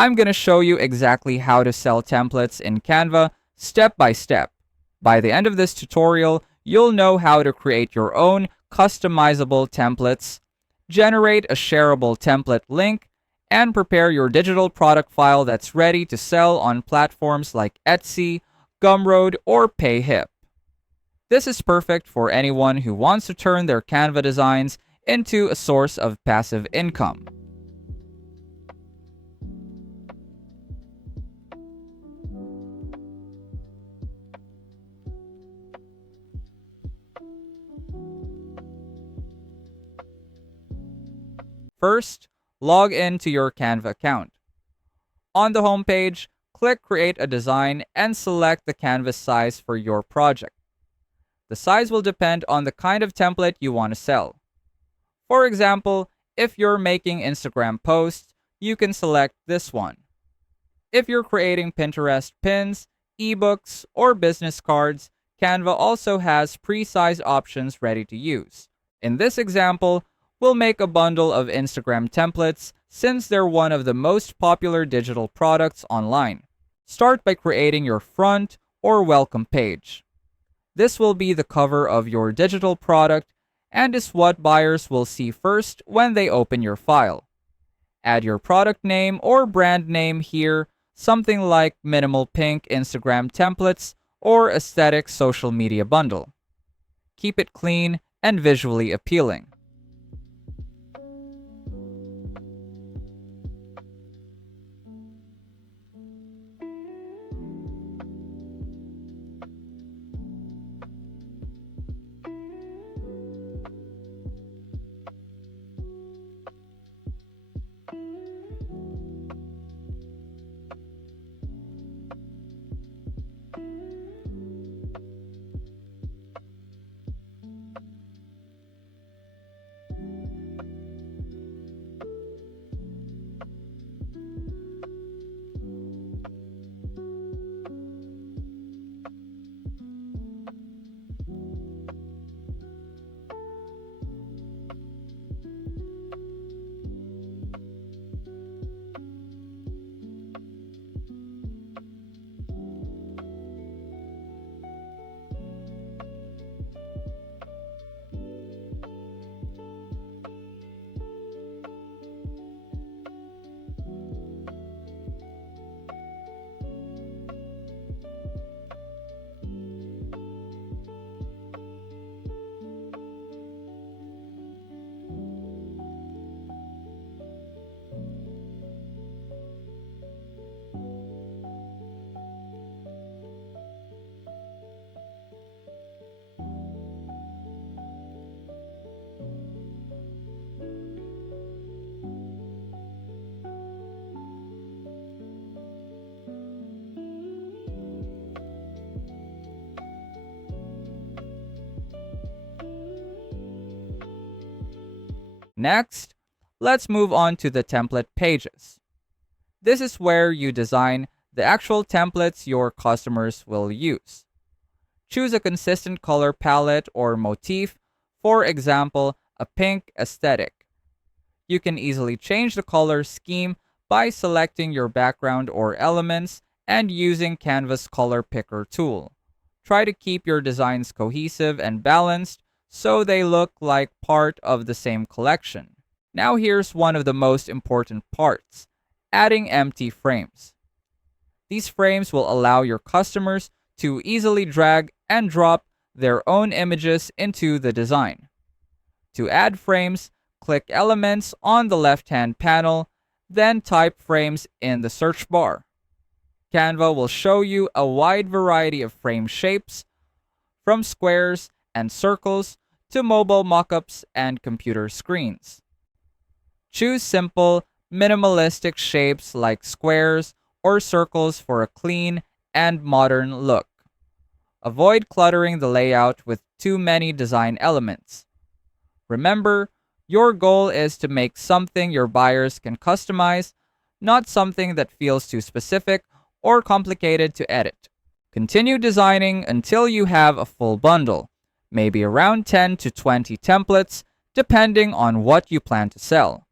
I'm going to show you exactly how to sell templates in Canva step by step. By the end of this tutorial, you'll know how to create your own customizable templates, generate a shareable template link, and prepare your digital product file that's ready to sell on platforms like Etsy, Gumroad, or Payhip. This is perfect for anyone who wants to turn their Canva designs into a source of passive income. First, log in to your Canva account. On the home page, click Create a Design and select the canvas size for your project. The size will depend on the kind of template you want to sell. For example, if you're making Instagram posts, you can select this one. If you're creating Pinterest pins, ebooks, or business cards, Canva also has pre-sized options ready to use. In this example, we'll make a bundle of Instagram templates since they're one of the most popular digital products online. Start by creating your front or welcome page. This will be the cover of your digital product and is what buyers will see first when they open your file. Add your product name or brand name here, something like Minimal Pink Instagram Templates or Aesthetic Social Media Bundle. Keep it clean and visually appealing. Next, let's move on to the template pages. This is where you design the actual templates your customers will use. Choose a consistent color palette or motif, for example, a pink aesthetic. You can easily change the color scheme by selecting your background or elements and using Canva's color picker tool. Try to keep your designs cohesive and balanced so they look like part of the same collection. Now here's one of the most important parts, adding empty frames. These frames will allow your customers to easily drag and drop their own images into the design. To add frames, click Elements on the left-hand panel, then type Frames in the search bar. Canva will show you a wide variety of frame shapes, from squares and circles to mobile mockups and computer screens. Choose simple, minimalistic shapes like squares or circles for a clean and modern look. Avoid cluttering the layout with too many design elements. Remember, your goal is to make something your buyers can customize, not something that feels too specific or complicated to edit. Continue designing until you have a full bundle, maybe around 10 to 20 templates, depending on what you plan to sell.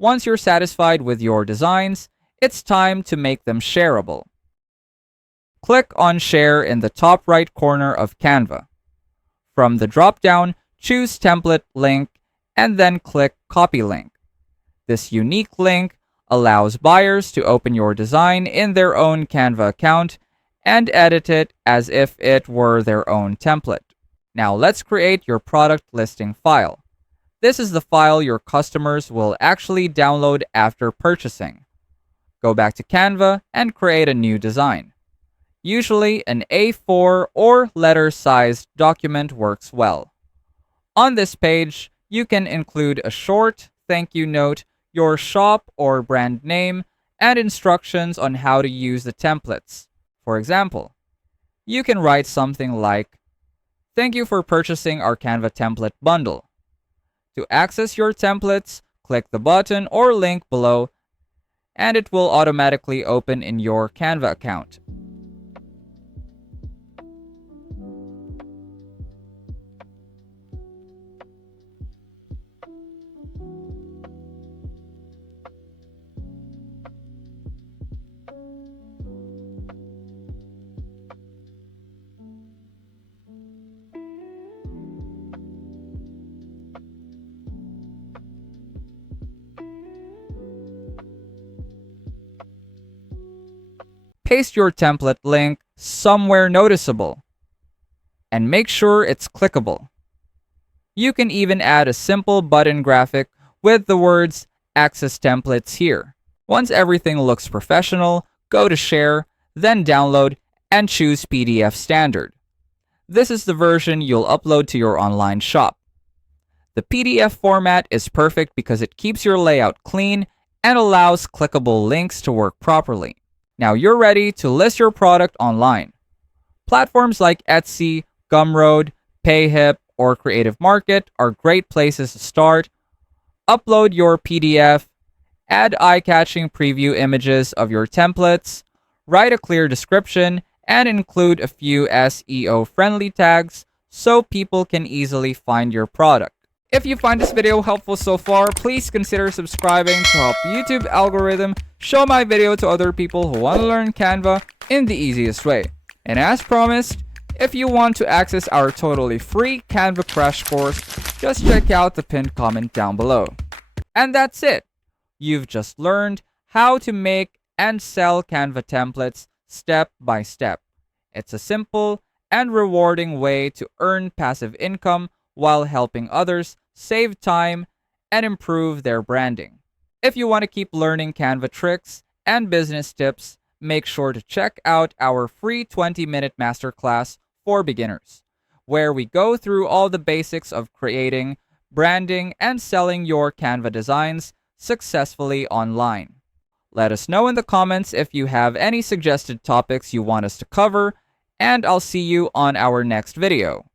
Once you're satisfied with your designs, it's time to make them shareable. Click on Share in the top right corner of Canva. From the drop-down, choose Template Link and then click Copy Link. This unique link allows buyers to open your design in their own Canva account and edit it as if it were their own template. Now let's create your product listing file. This is the file your customers will actually download after purchasing. Go back to Canva and create a new design. Usually an A4 or letter-sized document works well. On this page, you can include a short thank you note, your shop or brand name, and instructions on how to use the templates. For example, you can write something like, "Thank you for purchasing our Canva template bundle. To access your templates, click the button or link below, and it will automatically open in your Canva account." Paste your template link somewhere noticeable, and make sure it's clickable. You can even add a simple button graphic with the words Access Templates here. Once everything looks professional, go to Share, then Download, and choose PDF Standard. This is the version you'll upload to your online shop. The PDF format is perfect because it keeps your layout clean and allows clickable links to work properly. Now you're ready to list your product online. Platforms like Etsy, Gumroad, Payhip, or Creative Market are great places to start. Upload your PDF, add eye-catching preview images of your templates, write a clear description, and include a few SEO-friendly tags so people can easily find your product. If you find this video helpful so far, please consider subscribing to help YouTube algorithm show my video to other people who want to learn Canva in the easiest way. And as promised, if you want to access our totally free Canva crash course, just check out the pinned comment down below. And that's it. You've just learned how to make and sell Canva templates step by step. It's a simple and rewarding way to earn passive income while helping others save time and improve their branding. If you want to keep learning Canva tricks and business tips, make sure to check out our free 20-minute masterclass for beginners, where we go through all the basics of creating, branding, and selling your Canva designs successfully online. Let us know in the comments if you have any suggested topics you want us to cover, and I'll see you on our next video.